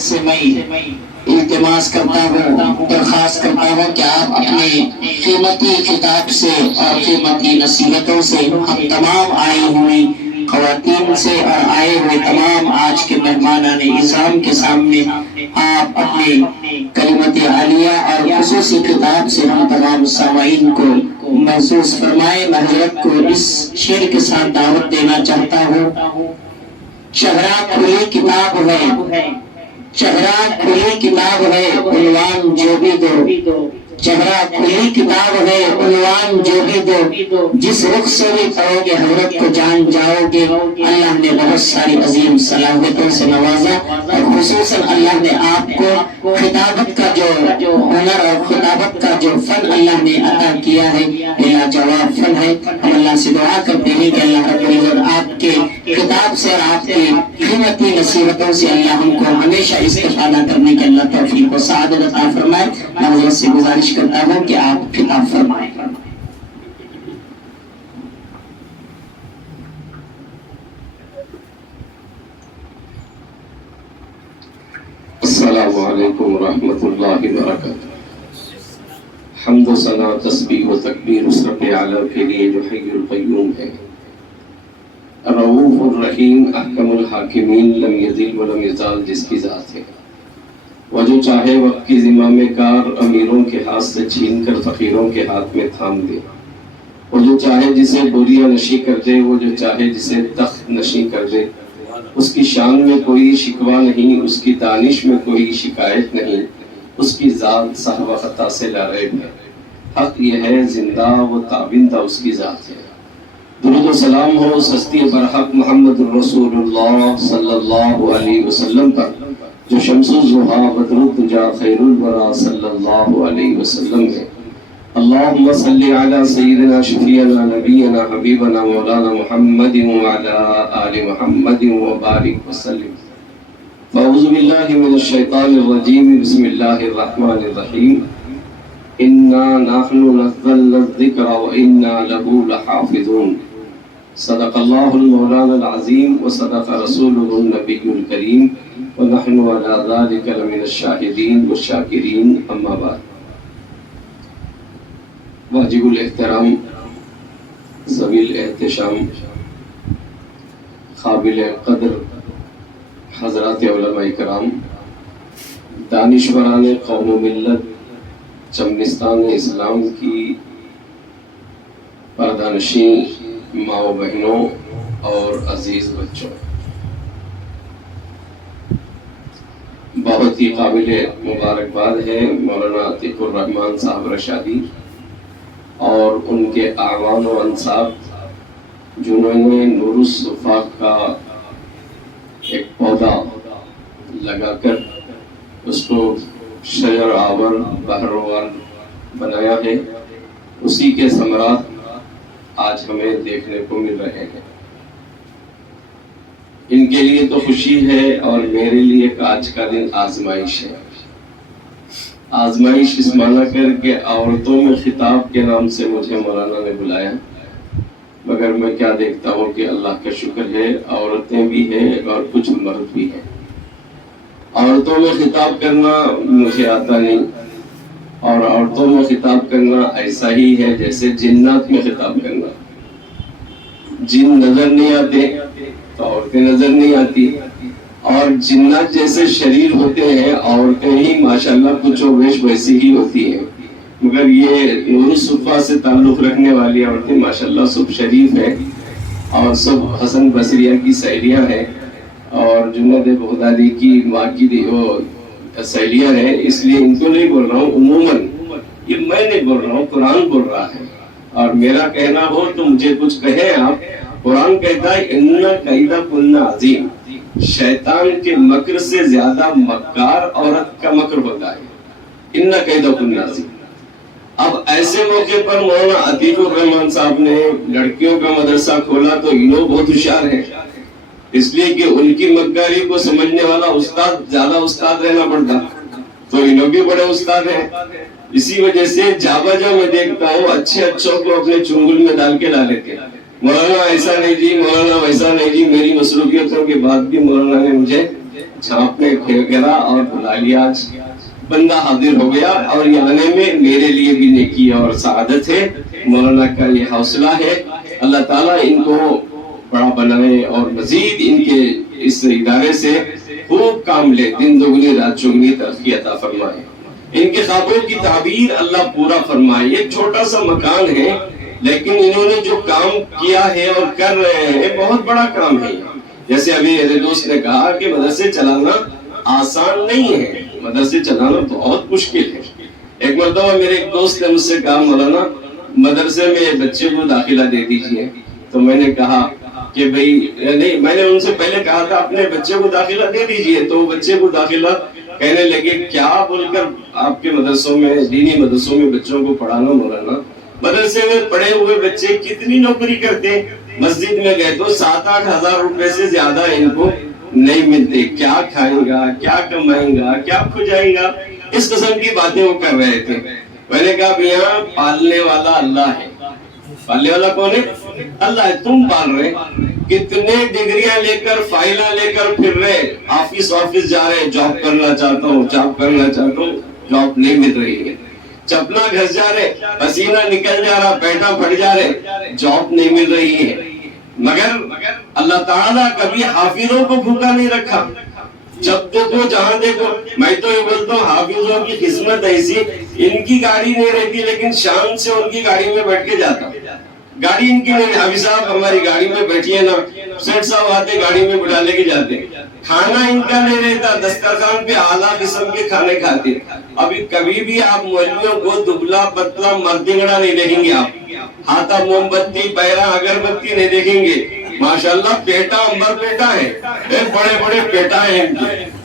سے میں التماس کرتا ہوں، درخواست کرتا ہوں کہ آپ اپنے قیمتی خطاب سے اور قیمتی نصیحتوں سے ہم تمام آئی ہوئی خواتین سے اور آئے ہوئے تمام آج کے مہمانان اعظام کے سامنے آپ اپنے کلمت عالیہ اور خصوصی خطاب سے ہم تمام سامعین کو محسوس فرمائے۔ میں حضرت کو اس شعر کے ساتھ دعوت دینا چاہتا ہوں۔ چہرہ کھلی کتاب ہے، چہرہ کھلی کتاب ہے، عنوان جو بھی دو، چہرہ کھلی کتاب ہے، عنوان جو بھی دو، جس رخ سے بھی پڑھو گے حضرت کو جان جاؤ گے۔ اللہ نے بہت ساری عظیم صلاحیتوں سے نوازا اور خصوصاً اللہ نے آپ کو خطابت کا جو ہنر اور خطابت کا جو فن اللہ نے عطا کیا ہے، لاجواب فن ہے۔ ہم اللہ سے دعا کرتے ہیں کہ اللہ رب العزت آپ کے خطاب سے اور آپ کی قیمتی نصیحتوں سے اللہ ہم کو ہمیشہ استفادہ کرنے کے اللہ توفیق و سعادت عطا فرمائے۔ میں حضرت سے گزارش کرتا ہوں کہ آپ خطاب فرمائیں۔ السلام علیکم ورحمۃ اللہ وبرکاتہ۔ حمد و ثنا تسبیح و تکبیر اس رب اعلیٰ کے لیے جو حی القیوم ہے، رؤوف الرحیم، احکم الحاکمین، لم یزل ولم یزال، جس کی ذات ہے، وہ جو چاہے وقت کی زمام کار امیروں کے ہاتھ سے چھین کر فقیروں کے ہاتھ میں تھام دے، وہ جو چاہے جسے بوریاں نشی کر دے، وہ جو چاہے جسے تخت نشی کر دے۔ اس کی شان میں کوئی شکوہ نہیں، اس کی دانش میں کوئی شکایت نہیں، اس کی ذات صحو خطا سے لاریب ہے۔ حق یہ ہے زندہ و تابندہ اس کی ذات ہے۔ درود و سلام ہو اس ہستی برحق محمد الرسول اللہ صلی اللہ علیہ وسلم پر، جو شمس الضحیٰ بدر الدجیٰ خیر الورا صلی اللہ علیہ وسلم ہے۔ اللہم صلی علی سیدنا شفیعنا نبینا حبیبنا مولانا محمد وعلی آل محمد وبارک وسلم۔ فاعوذ باللہ من الشیطان الرجیم، بسم اللہ الرحمن الرحیم۔ انا نحن نزلنا الذکر وانا له لحافظون۔ صدق اللہ المولانا العظیم وصدق رسولہ النبی الکریم ونحن علی ذلک لمن الشاہدین والشاکرین، اما بعد۔ واجب الاحترام، ذوی الاحتشام، قابل قدر حضرات علماء کرام، دانشوران قوم و ملت، چمنستان اسلام کی پردانشین ماں و بہنوں اور عزیز بچوں، بہت ہی قابل مبارکباد ہے مولانا عتیق الرحمن صاحب رشادی اور ان کے اعوان و انصاب، جنہوں نے نور الصفاق کا ایک پودا لگا کر اس کو شجر آور بہروار بنایا ہے۔ اسی کے ثمرات آج ہمیں دیکھنے کو مل رہے ہیں۔ ان کے لیے تو خوشی ہے اور میرے لیے آج کا دن آزمائش ہے۔ آزمائش اس معنی کر کے عورتوں میں خطاب کے نام سے مجھے مولانا نے بلایا، مگر میں کیا دیکھتا ہوں کہ اللہ کا شکر ہے عورتیں بھی ہیں اور کچھ مرد بھی ہیں۔ عورتوں میں خطاب کرنا مجھے آتا نہیں، اور عورتوں میں خطاب کرنا ایسا ہی ہے جیسے جنات میں خطاب کرنا۔ جن نظر نہیں آتے تو عورتیں نظر نہیں آتی، اور جنات جیسے شریر ہوتے ہیں عورتیں ہی ماشاءاللہ کچھ و بیش ویسی ہی ہوتی ہیں، مگر یہ نور الصفا سے تعلق رکھنے والی عورتیں ماشاءاللہ سب شریف ہیں اور سب حسن بصریہ کی سہیلیاں ہیں اور جنید بغدادی کی ماں کی سہیلیاں ہیں۔ اس لیے ان کو نہیں بول رہا ہوں، عموماً یہ میں نہیں بول رہا ہوں، قرآن بول رہا ہے، اور میرا کہنا ہو تو مجھے کچھ کہیں آپ۔ قرآن کہتا ہے اِنَّ کَیْدَ کُنَّ عَظِیمٌ، شیطان کے مکر سے زیادہ مکار عورت کا مکر ہوتا ہے۔ اِنَّ کَیْدَ کُنَّ عَظِیمٌ۔ اب ایسے موقع پر مولانا عتیق الرحمن صاحب نے لڑکیوں کا مدرسہ کھولا تو انہوں بہت ہوشیار ہیں، اس لیے کہ ان کی مکاری کو سمجھنے والا استاد زیادہ استاد رہنا پڑتا، تو انہوں بھی بڑے استاد ہیں۔ اسی وجہ سے جابا جا میں دیکھتا ہوں اچھے اچھوں کو اپنے چنگل میں ڈال کے لا لیتے ہیں۔ مولانا ایسا نہیں جی، مولانا ویسا نہیں جی، میری مصروفیتوں کے بعد بھی مولانا نے مجھے چھاپ میں گرا اور بلا لیا، آج بندہ حاضر ہو گیا، اور یہ آنے میں میرے لیے بھی نیکی اور سعادت ہے۔ مولانا کا یہ حوصلہ ہے، اللہ تعالیٰ ان کو بڑا بنائے اور مزید ان کے اس ادارے سے خوب کام لے، دن دگنی رات چگنی ترقی عطا فرمائے، ان کے خوابوں کی تعبیر اللہ پورا فرمائے۔ ایک چھوٹا سا مکان ہے لیکن انہوں نے جو کام کیا ہے اور کر رہے ہیں بہت بڑا کام ہے۔ جیسے ابھی میرے دوست نے کہا کہ مدرسے چلانا آسان نہیں ہے، مدرسے چلانا بہت مشکل ہے۔ ایک مرتبہ میرے ایک دوست نے مجھ سے کہا مولانا مدرسے میں بچے کو داخلہ دے دیجئے، تو میں نے کہا کہ بھئی نہیں، میں نے ان سے پہلے کہا تھا اپنے بچے کو داخلہ دے دیجئے، تو بچے کو داخلہ کہنے لگے کیا بول کر آپ کے مدرسوں میں، دینی مدرسوں میں بچوں کو پڑھانا مولانا، مدرسے میں پڑھے ہوئے بچے کتنی نوکری کرتے ہیں، مسجد میں گئے تو 7-8 ہزار روپے سے زیادہ ان کو نہیں ملتے، کیا کھائیں گا، کیا کمائیں گا، کیا کھجائیں گا، اس قسم کی باتیں وہ کر رہے تھے۔ میں نے کہا یہاں پالنے والا اللہ ہے، پالنے والا کون ہے؟ اللہ ہے، تم پال رہے، کتنے ڈگریاں لے کر فائلہ لے کر پھر رہے، آفس جا رہے، جاب کرنا چاہتا ہوں، جاب کرنا چاہتا ہوں، جاب نہیں مل رہی ہے، چپنا گھس جا رہے، پسینہ نکل جا رہا، پیٹا پھٹ جا رہے، جاب نہیں مل رہی ہے، مگر اللہ تعالیٰ کبھی حافظوں کو بھوکا نہیں رکھا۔ جب دیکھو جہاں دیکھو، میں تو یہ بولتا ہوں حافظوں کی قسمت ایسی، ان کی گاڑی نہیں رہتی لیکن شام سے ان کی گاڑی میں بیٹھ کے جاتا، گاڑی ان کی نہیں، حافظ صاحب ہماری گاڑی میں بیٹھیے نا، سیٹ صاحب آتے گاڑی میں بٹھا لے کے جاتے، کھانا ان کا نہیں رہتا، دسترخوان پہ اعلیٰ قسم کے کھانے کھاتے۔ ابھی کبھی بھی آپ مولویوں کو دبلا پتلا مردنگڑا نہیں دیکھیں گے، آپ ہاتھا موم بتی پیرا اگربتی نہیں دیکھیں گے، ماشاءاللہ پیٹا امبر پیٹا ہے، بڑے بڑے پیٹا ہیں،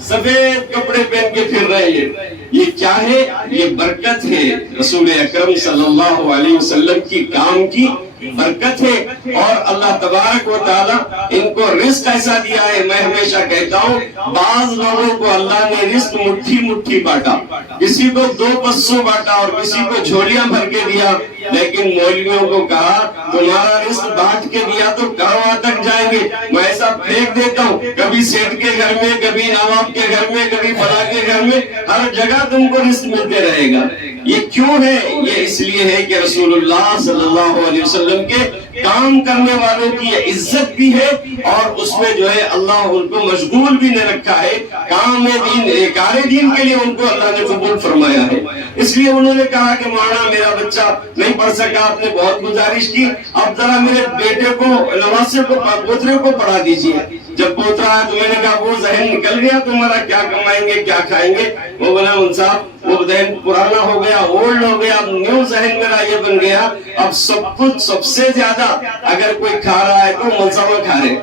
سفید کپڑے پہن کے پھر رہے ہیں، یہ کیا ہے؟ یہ برکت ہے، رسول اکرم صلی اللہ علیہ وسلم کی کام کی برکت ہے، اور اللہ تبارک و تعالیٰ ان کو رزق ایسا دیا ہے۔ میں ہمیشہ کہتا ہوں بعض لوگوں کو اللہ نے رزق مٹھی مٹھی بانٹا، کسی کو 2 پسوں بانٹا اور کسی کو جھولیاں بھر کے دیا، لیکن مولویوں کو کہا تمہارا رزق بانٹ کے دیا تو کہاں تک جائیں گے، میں ایسا پھینک دیتا ہوں، کبھی سیٹ کے گھر میں، کبھی نواب کے گھر میں، کبھی فلاں کے گھر میں، ہر جگہ تم کو رزق ملتے رہے گا۔ یہ کیوں ہے؟ یہ اس لیے ہے کہ رسول اللہ صلی اللہ علیہ وسلم کے کام کرنے والوں کی عزت بھی ہے، اور اس میں جو ہے اللہ ان کو مشغول بھی نہیں رکھا ہے، کام دین، کار دین کے لیے ان کو اللہ نے قبول فرمایا ہے۔ اس لیے انہوں نے کہا کہ مولانا میرا بچہ نہیں پڑھ سکا، آپ نے بہت گزارش کی، اب ذرا میرے بیٹے کو، نواسے کو، پوترے کو پڑھا دیجیے۔ جب پوترا آیا تو میں نے کہا وہ ذہن نکل گیا تمہارا، کیا کمائیں گے کیا کھائیں گے؟ وہ بولا ان صاحب وہ ذہن پرانا ہو گیا، اولڈ ہو گیا، اب نیو ذہن میرا یہ بن گیا، اب سب کچھ سب سے زیادہ اگر کوئی کھا رہا ہے تو ملزمہ کھا رہے،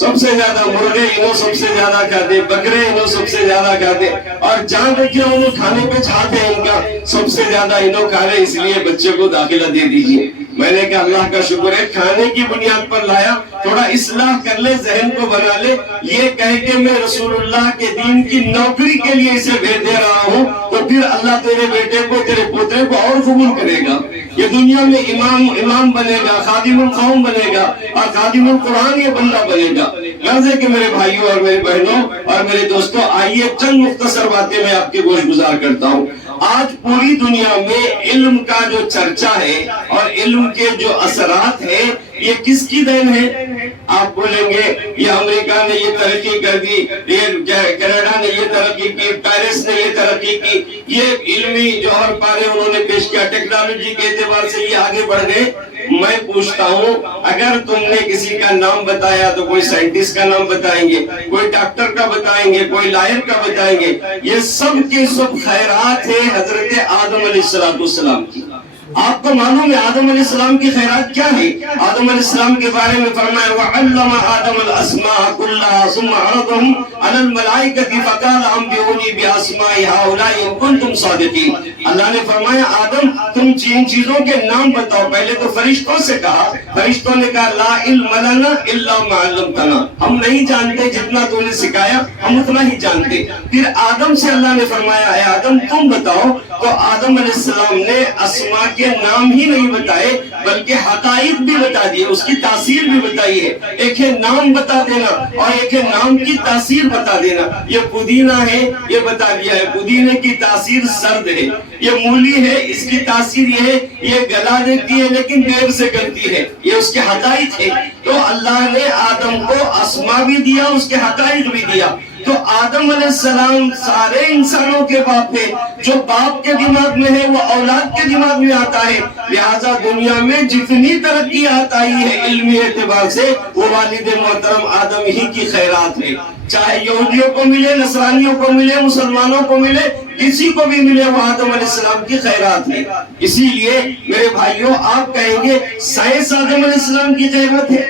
سب سے زیادہ مرغے انہوں سب سے زیادہ کھاتے، بکرے انہوں سب سے زیادہ کھاتے، اور جہاں دیکھیں انہوں کھانے پہ چھاتے ہیں، ان کا سب سے زیادہ انہوں کھا رہے، اس لیے بچے کو داخلہ دے دیجئے۔ میں نے کہا اللہ کا شکر ہے، کھانے کی بنیاد پر لایا، تھوڑا اصلاح کر لے، ذہن کو بنا لے، یہ کہہ کے میں رسول اللہ کے دین کی نوکری کے لیے اسے بھیج دے رہا ہوں، تو پھر اللہ تیرے بیٹے کو، تیرے پوترے کو اور قبول کرے گا، یہ دنیا میں امام بنے گا، خادم القوم بنے گا، اور خادم القرآن یہ بندہ بنے گا۔ غرض ہے کہ میرے بھائیوں اور میرے بہنوں اور میرے دوستوں، آئیے چند مختصر باتیں میں آپ کے گوش گزار کرتا ہوں۔ آج پوری دنیا میں علم کا جو چرچا ہے اور علم کے جو اثرات ہیں، یہ کس کی دین ہے؟ آپ بولیں گے یہ امریکہ نے یہ ترقی کر دی، یہ کینیڈا نے یہ ترقی کی، پیرس نے یہ ترقی کی، یہ علمی جوہر پارے انہوں نے پیش کیا، ٹیکنالوجی کے اعتبار سے یہ آگے بڑھ گئے۔ میں پوچھتا ہوں اگر تم نے کسی کا نام بتایا تو کوئی سائنٹسٹ کا نام بتائیں گے، کوئی ڈاکٹر کا بتائیں گے، کوئی لائر کا بتائیں گے، یہ سب کے سب خیرات ہیں حضرت آدم علیہ السلام کی۔ آپ کو معلوم ہے آدم علیہ السلام کی خیرات کیا ہے؟ آدم علیہ السلام کے بارے میں فرمایا وَعَلَّمَ آدَمَ الْأَسْمَاءَ كُلَّهَا ثُمَّ عَرَضَهُمْ عَلَى الْمَلَائِكَةِ فَقَالَ أَنبِئُونِي انبئونی باسماء ہؤلاء ان کنتم صادقین۔ اللہ نے فرمایا آدم تم جن چیزوں کے نام بتاؤ۔ پہلے تو فرشتوں سے کہا، فرشتوں نے کہا لا علم لنا الا ما علمتنا، ہم نہیں جانتے جتنا تو نے سکھایا ہم اتنا ہی جانتے۔ پھر آدم سے اللہ نے فرمایا اے آدم تم بتاؤ، تو آدم علیہ السلام نے اسماء کے نام ہی نہیں بتائے بلکہ حقائق بھی بتا دیے، اس کی تاثیر بھی بتائی ہے۔ ایک ہے نام بتا دینا اور ایک ہے نام کی تاثیر بتا دینا۔ یہ پودینہ ہے یہ بتا دیا ہے، پودینے کی تاثیر سرد ہے۔ یہ مولی ہے اس کی تاثیر یہ ہے یہ گلا دیتی ہے لیکن دیر سے گلتی ہے، یہ اس کے حقائق ہے۔ تو اللہ نے آدم کو اسماء بھی دیا اس کے حقائق بھی دیا۔ تو آدم علیہ السلام سارے انسانوں کے باپ ہے، جو باپ کے دماغ میں ہے وہ اولاد کے دماغ میں آتا ہے، لہٰذا دنیا میں جتنی ترقیات آئی ہے علمی اعتبار سے وہ والد محترم آدم ہی کی خیرات ہے۔ چاہے یہودیوں کو ملے، نصرانیوں کو ملے، مسلمانوں کو ملے، کسی کو بھی ملے، وہ آدم علیہ السلام کی خیرات ہے۔ اسی لیے میرے بھائیوں آپ کہیں گے سائنس آدم علیہ السلام کی خیرات ہے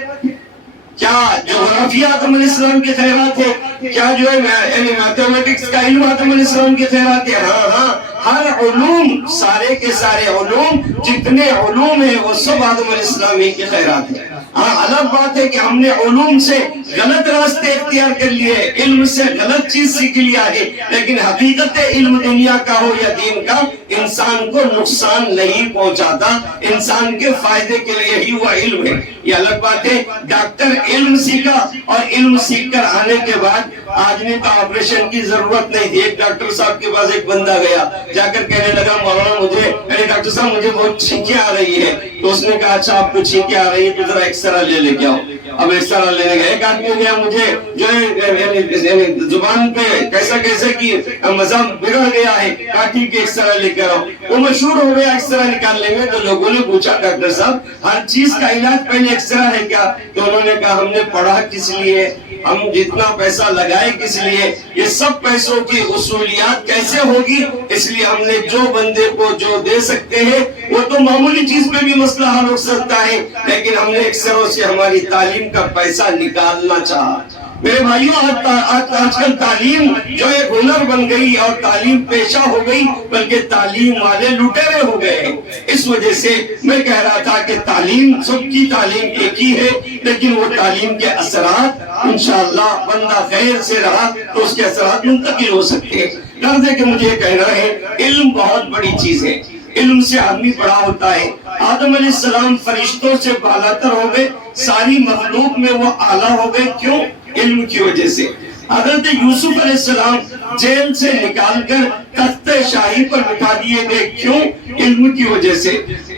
کیا؟ جغرافیہ آدم علیہ السلام کی خیرات ہے کیا؟ جو ہے میتھمیٹکس کا علم آدم علیہ السلام کی خیرات ہے؟ ہاں ہر علوم، سارے کے سارے علوم، جتنے علوم ہیں وہ سب آدم علیہ السلام کی خیرات ہے۔ ہاں الگ بات ہے کہ ہم نے علوم سے غلط راستے اختیار کر لیے، علم سے غلط چیز سیکھ لیا ہے، لیکن حقیقت علم دنیا کا ہو یا دین کا انسان کو نقصان نہیں پہنچاتا، انسان کے فائدے کے لیے ہی وہ علم ہے۔ یہ الگ بات ہے ڈاکٹر علم سیکھا اور علم سیکھ کر آنے کے بعد آدمی کا آپریشن کی ضرورت نہیں تھی۔ ایک ڈاکٹر صاحب کے پاس ایک بندہ گیا، جا کر کہنے لگا مولانا ڈاکٹر صاحب مجھے بہت چھینکیں آ رہی ہے۔ تو اس نے کہا اچھا آپ کو چھینکیں آ رہی ہے تو ذرا ایکسرا لے کے آؤ۔ اب ایکسرا لینے گئے، ایک آدمی گیا مجھے جو ہے زبان پہ کیسے کی مذہب بگڑ گیا ہے، کہا ٹھیک ہے ایکسرا لے کر آؤ۔ وہ مشہور ہو گیا ایکسرا نکالنے میں، تو لوگوں نے پوچھا ڈاکٹر صاحب ہر چیز کا علاج پہلے ایکسرا ہے کیا؟ تو انہوں نے کہا ہم نے پڑھا کس لیے، ہم جتنا پیسہ لگائے کس لیے، یہ سب پیسوں کی اصولیات کیسے ہوگی، اس لیے ہم نے جو بندے کو جو دے سکتے ہیں وہ تو معمولی چیز پہ بھی مسئلہ حل ہو سکتا ہے، لیکن ہم نے ایکسروں سے ہماری تعلیم کا پیسہ نکالنا چاہا۔ میرے بھائیوں آج کل تعلیم جو ایک ہنر بن گئی اور تعلیم پیشہ ہو گئی، بلکہ تعلیم والے لٹیرے ہو گئے ہیں۔ اس وجہ سے میں کہہ رہا تھا کہ تعلیم سب کی تعلیم ایک ہی ہے، لیکن وہ تعلیم کے اثرات انشاءاللہ بندہ خیر سے رہا تو اس کے اثرات منتقل ہو سکتے ہیں۔ غرض ہے کہ مجھے کہنا ہے علم بہت بڑی چیز ہے، علم سے آدمی بڑا ہوتا ہے۔ آدم علیہ السلام فرشتوں سے بالاتر ہو گئے، ساری مخلوق میں وہ اعلیٰ ہو گئے، کیوں؟ علم کی وجہ سے۔ حضرت یوسف علیہ السلام جیل سے نکال کر تخت شاہی پر بٹھا دیے گئے، کیوں؟ علم کی وجہ سے۔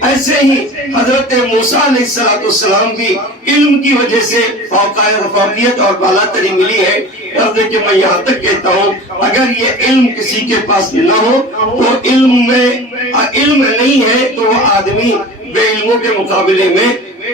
ایسے ہی حضرت موسیٰ علیہ السلام بھی علم کی وجہ سے فوقیت اور بالاتری ملی ہے۔ غرض ہے کہ میں یہاں تک کہتا ہوں اگر یہ علم کسی کے پاس نہ ہو تو علم نہیں ہے تو وہ آدمی بے علموں کے مقابلے میں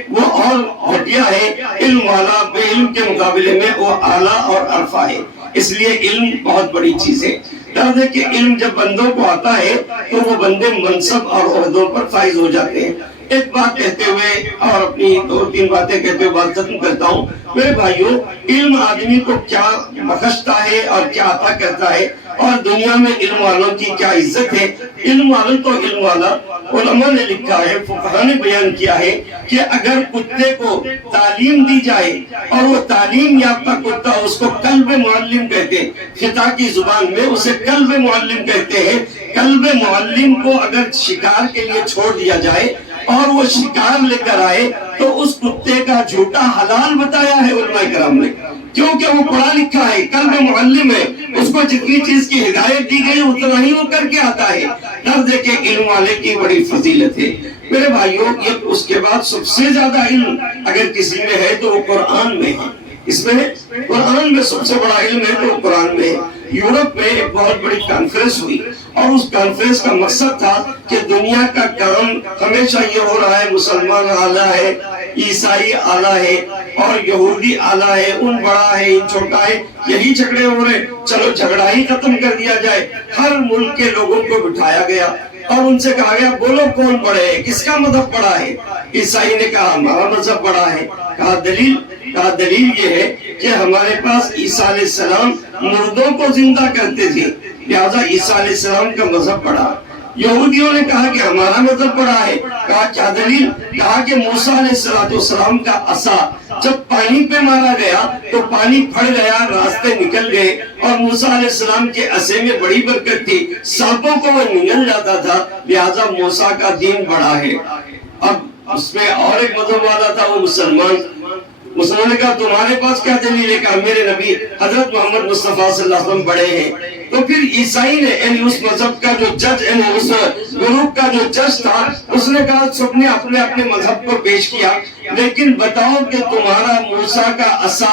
وہ اور گھٹیا ہے، علم والا بے علم کے مقابلے میں وہ اعلیٰ اور عرفہ ہے۔ اس لیے علم بہت بڑی چیز ہے۔ غرض ہے کہ علم جب بندوں کو آتا ہے تو وہ بندے منصب اور عہدوں پر فائز ہو جاتے ہیں۔ ایک بات کہتے ہوئے اور اپنی 2-3 باتیں کہتے ہوئے بات ختم کرتا ہوں۔ میرے بھائیوں علم آدمی کو کیا بخشتا ہے اور کیا عطا کرتا ہے، اور دنیا میں علم والوں کی کیا عزت ہے۔ علم والوں تو علم والا علماء نے لکھا ہے، فقہاء نے بیان کیا ہے کہ اگر کتے کو تعلیم دی جائے اور وہ تعلیم یافتہ کتا اس کو کلب معلم کہتے ہیں، فقہ کی زبان میں اسے کلب معلم کہتے ہیں۔ کلب معلم کو اگر شکار کے لیے چھوڑ دیا جائے اور وہ شکار لے کر آئے تو اس کتے کا جھوٹا حلال بتایا ہے علماء کرام نے، کیونکہ وہ پڑھا لکھا ہے، کلب معلم ہے، اس کو جتنی چیز کی ہدایت دی گئی اتنا ہی وہ کر کے آتا ہے۔ غرض ہے کہ علم والے کی بڑی فضیلت ہے۔ میرے بھائیوں یہ اس کے بعد سب سے زیادہ علم اگر کسی میں ہے تو وہ قرآن میں ہے۔ اس میں قرآن میں سب سے بڑا علم ہے تو قرآن میں ہے۔ یورپ میں ایک بہت بڑی کانفرنس ہوئی اور اس کانفرنس کا مقصد تھا کہ دنیا کا کام ہمیشہ یہ ہو رہا ہے مسلمان اعلیٰ ہے، عیسائی اعلیٰ ہے اور یہودی اعلیٰ ہے، ان بڑا ہے ان چھوٹا ہے، یہی جھگڑے ہو رہے، چلو جھگڑا ہی ختم کر دیا جائے۔ ہر ملک کے لوگوں کو بٹھایا گیا، اور ان سے کہا گیا بولو کون پڑھے ہے، کس کا مذہب پڑھا ہے؟ عیسائی نے کہا ہمارا مذہب پڑھا ہے۔ کہا دلیل یہ ہے کہ ہمارے پاس عیسیٰ علیہ السلام مردوں کو زندہ کرتے تھے، لہذا عیسیٰ علیہ السلام کا مذہب پڑھا۔ یہودیوں نے کہا کہ ہمارا مذہب پڑھا ہے۔ کہا کیا دلیل؟ کہا کہ موسیٰ علیہ السلام کا عصا جب پانی پہ مارا گیا تو پانی پھٹ گیا، راستے نکل گئے، اور موسیٰ علیہ السلام کے عصے میں بڑی برکت تھی، سانپوں کو وہ نگل جاتا تھا، لہذا موسیٰ کا دین بڑا ہے۔ اب اس میں اور ایک مذہب والا تھا، وہ مسلمان نے کہا تمہارے پاس کیا دلیل ہے؟ کہا میرے نبی حضرت محمد مصطفیٰ صلی اللہ علیہ وسلم بڑے ہیں۔ تو پھر عیسائی نے یعنی اس مذہب کا جو جج، یعنی اس گروپ کا جو جج تھا، اس نے کہا سب نے اپنے اپنے مذہب کو پیش کیا، لیکن بتاؤ کہ تمہارا موسیٰ کا عصا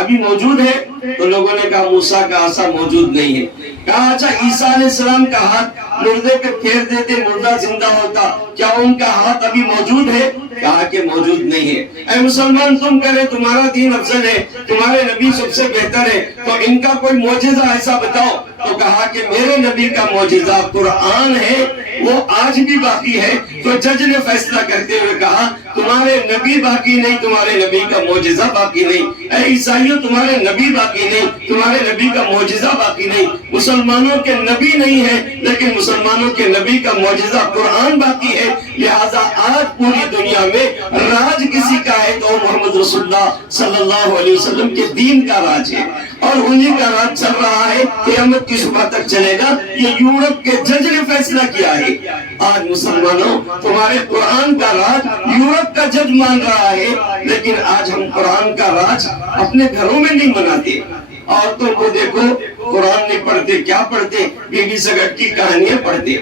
ابھی موجود ہے؟ تو لوگوں نے کہا موسیٰ کا عصا موجود نہیں ہے۔ کہا اچھا عیسیٰ علیہ السلام کا ہاتھ مردے پہ پھیر دیتے، مردہ زندہ ہوتا، کیا ان کا ہاتھ ابھی موجود ہے؟ کہا کہ موجود نہیں ہے۔ اے مسلمان تم کہے تمہارا دین افضل ہے، تمہارے نبی سب سے بہتر ہے، تو ان کا کوئی معجزہ ایسا بتاؤ۔ تو کہا کہ میرے نبی کا معجزہ قرآن ہے، وہ آج بھی باقی ہے۔ تو جج نے فیصلہ کرتے ہوئے کہا تمہارے نبی باقی نہیں، تمہارے نبی کا معجزہ باقی نہیں۔ اے عیسائیوں تمہارے نبی باقی نہیں، تمہارے نبی کا معجزہ باقی نہیں۔ مسلمانوں کے نبی نہیں ہے، لیکن مسلمانوں کے نبی کا معجزہ قرآن باقی ہے، لہذا آج پوری دنیا میں راج کسی کا ہے تو محمد رسول اللہ صلی اللہ علیہ وسلم کے دین کا راج ہے، اور انہی کا راج چل رہا ہے، قیامت کی صبح تک چلے گا۔ یہ یورپ کے جج نے فیصلہ کیا ہے۔ آج مسلمانوں تمہارے قرآن کا راج یورپ کا جج مان رہا ہے، لیکن آج ہم قرآن کا راج اپنے گھروں میں نہیں مناتے۔ عورتوں کو دیکھو قرآن نہیں پڑھتے، کیا پڑھتے؟ بی بی سگٹ کی کہانیاں پڑھتے،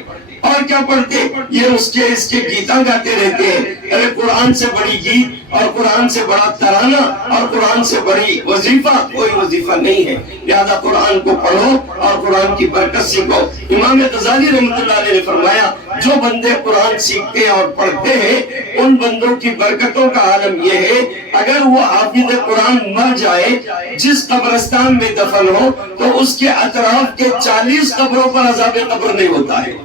اور کیا پڑھتے؟ یہ اس کے گیتا گاتے رہتے ہیں۔ ارے قرآن سے بڑی گیت اور قرآن سے بڑا ترانہ اور قرآن سے بڑی وظیفہ کوئی وظیفہ نہیں ہے، لہذا قرآن کو پڑھو اور قرآن کی برکت سیکھو۔ امام غزالی رحمۃ اللہ علیہ نے فرمایا جو بندے قرآن سیکھتے اور پڑھتے ہیں ان بندوں کی برکتوں کا عالم یہ ہے، اگر وہ حافظ قرآن مر جائے جس قبرستان میں دفن ہو تو اس کے اطراف کے 40 قبروں پر عذاب قبر نہیں ہوتا ہے۔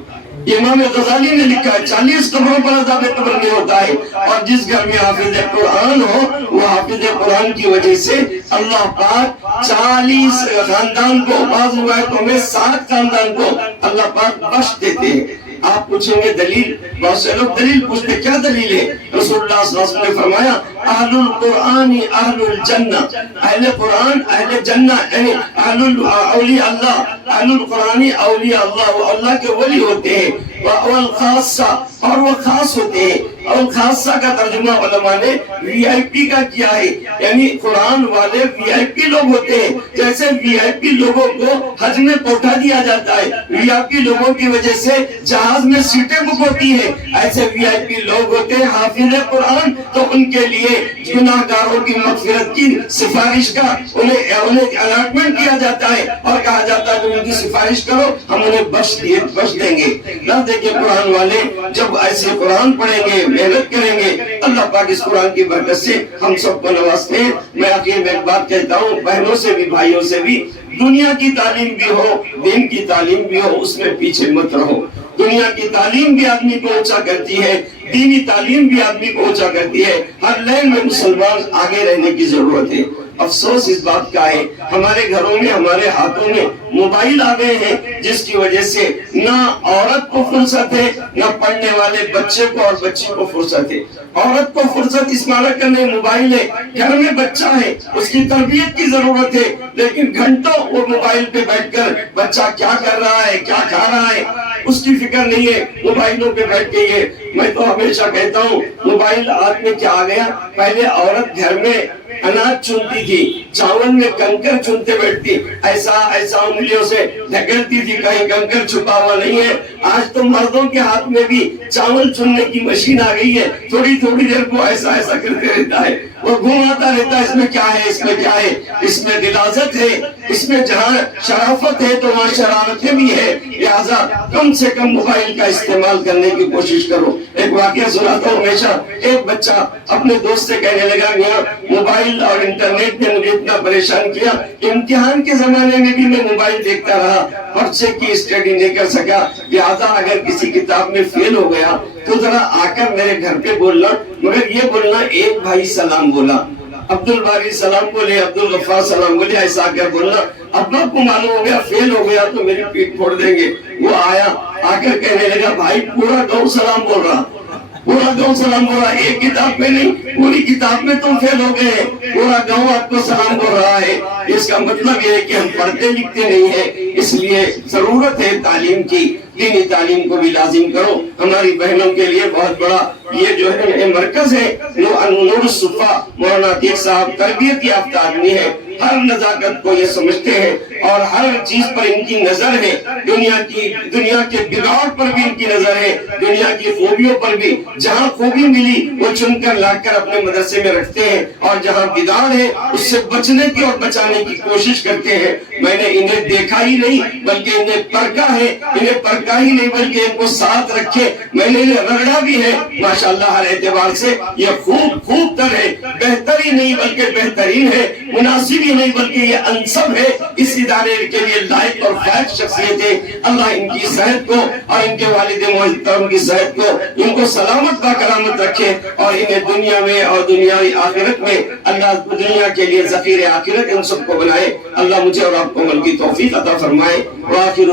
امام غزالی نے لکھا ہے 40 قبروں پر عذاب قبر نہیں ہوتا ہے، اور جس گھر میں حافظ قرآن ہو وہ حافظ قرآن کی وجہ سے اللہ پاک 40 خاندان کو، بعض روایتوں میں 60 خاندان کو اللہ پاک بخش دیتے ہیں۔ آپ پوچھیں گے دلیل، بہت سے لوگ دلیل پوچھتے کیا دلیل ہے؟ رسول اللہ صلی اللہ علیہ وسلم نے فرمایا اہل القرآن اہل الجنہ، اہل قرآن اہل جنہ، یعنی اولیاء اللہ، اہل القرآن اولیاء اللہ، وہ اللہ کے ولی ہوتے ہیں، والخاصہ، اور وہ خاص ہوتے ہیں۔ اور خاصہ کا ترجمہ علماء نے وی آئی پی کا کیا ہے، یعنی قرآن والے وی آئی پی لوگ ہوتے ہیں، جیسے وی آئی پی لوگوں کو حج میں کوٹا دیا جاتا ہے، وی آئی پی لوگوں کی وجہ سے جہاز میں سیٹیں بک ہوتی ہیں، ایسے وی آئی پی لوگ ہوتے ہیں حافظ قرآن، تو ان کے لیے گناہ گاروں کی مغفرت کی سفارش کا انہیں الاٹمنٹ کیا جاتا ہے، اور کہا جاتا ہے کہ ان کی سفارش کرو ہم انہیں بخش دیں گے۔ نہ دیکھیں قرآن والے جب ایسے قرآن پڑھیں گے، محنت کریں گے، اللہ پاک اس قرآن کی برکت سے ہم سب کو نوازتے ہیں۔ میں آخر میں ایک بات کہتا ہوں، بہنوں سے بھی بھائیوں سے بھی، دنیا کی تعلیم بھی ہو، دین کی تعلیم بھی ہو، اس میں پیچھے مت رہو۔ دنیا کی تعلیم بھی آدمی کو اونچا کرتی ہے، دینی تعلیم بھی آدمی کو اونچا کرتی ہے، ہر لائن میں مسلمان آگے رہنے کی ضرورت ہے۔ افسوس اس بات کا ہے ہمارے گھروں میں، ہمارے ہاتھوں میں موبائل آ گئے ہیں، جس کی وجہ سے نہ عورت کو فرصت ہے، نہ پڑھنے والے بچے کو اور بچی کو فرصت ہے۔ عورت کو فرصت اسمارت کرنے موبائل ہے، گھر میں بچہ ہے، اس کی تربیت کی ضرورت ہے، لیکن گھنٹوں وہ موبائل پہ بیٹھ کر بچہ کیا کر رہا ہے، کیا کھا رہا ہے، اس کی فکر نہیں ہے، موبائلوں پہ بیٹھ کے یہ۔ میں تو ہمیشہ کہتا ہوں موبائل ہاتھ میں کیا آ گیا، پہلے عورت گھر میں اناج چنتی تھی، چاول میں کنکر چنتے بیٹھتی، ایسا انگلیوں سے دھکیلتی تھی کہیں کنکر چھپا ہوا نہیں ہے۔ آج تو مردوں کے ہاتھ میں بھی چاول چننے کی مشین آ گئی ہے، تھوڑی تھوڑی دیر کو ایسا کرتے رہتا ہے، وہ گھوماتا رہتا ہے، اس میں کیا ہے، اس میں کیا ہے، اس میں غلاظت ہے، اس میں جہاں شرافت ہے تو وہاں شرارتیں بھی ہے، لہذا کم سے کم موبائل کا استعمال کرنے کی کوشش کرو۔ ایک واقعہ سناتا ہوں ہمیشہ، ایک بچہ اپنے دوست سے کہنے لگا میاں موبائل موبائل اور انٹرنیٹ نے مجھے اتنا پریشان کیا کہ امتحان کے زمانے میں بھی میں موبائل دیکھتا رہا، پرچے کی اسٹڈی نہیں کر سکا۔ لہٰذا اگر کسی کتاب میں فیل ہو گیا تو ذرا آ کر میرے گھر پہ بولنا، مگر یہ بولنا ایک بھائی سلام بولا، عبد الباری سلام بولے، عبد الغفار سلام بولے، ایسا آ کر بولنا۔ ابا کو معلوم ہو گیا فیل ہو گیا تو میری پیٹ پھوڑ دیں گے۔ وہ آیا، آ کر کہنے لگا بھائی پورا گاؤں سلام بول رہا، پورا گاؤں سلام بول رہا، ایک کتاب میں نہیں پوری کتاب میں تم فیل ہو گئے، پورا گاؤں آپ کو سلام بول رہا ہے۔ اس کا مطلب یہ ہے کہ ہم پڑھتے لکھتے نہیں ہیں، اس لیے ضرورت ہے تعلیم کی، دینی تعلیم کو بھی لازم کرو۔ ہماری بہنوں کے لیے بہت بڑا یہ جو ہے مرکز ہے نور الصفا، مولانا عتیق صاحب تربیت یافتہ آدمی ہے، ہر نزاکت کو یہ سمجھتے ہیں اور ہر چیز پر ان کی نظر ہے، دنیا کے بگاڑ پر بھی ان کی نظر ہے، دنیا کی خوبیوں پر بھی، جہاں خوبی ملی وہ چن کر لا کر اپنے مدرسے میں رکھتے ہیں، اور جہاں بگاڑ ہے اس سے بچنے کی اور بچانے کی کوشش کرتے ہیں۔ میں نے انہیں دیکھا ہی نہیں بلکہ انہیں پرکھا ہے، انہیں پرکھا ہی نہیں بلکہ ان کو ساتھ رکھے، میں نے انہیں رگڑا بھی ہے۔ ماشاءاللہ ہر اعتبار سے یہ خوب تر ہے، بہتر ہی نہیں بلکہ بہترین ہے، مناسب ہی نہیں بلکہ یہ انسب ہے، اس ادارے کے لیے لائق اور فائق شخصیت ہے۔ اللہ ان کی صحت کو اور ان کے والد محترم کی صحت کو ان کو سلامت با کرامت رکھے، اور انہیں دنیا میں اور دنیاوی آخرت میں اللہ دنیا کے لیے ذخیر آخرت ان سب کو بنائے۔ اللہ مجھے اور آپ کو عمل کی توفیق عطا فرمائے۔ وآخر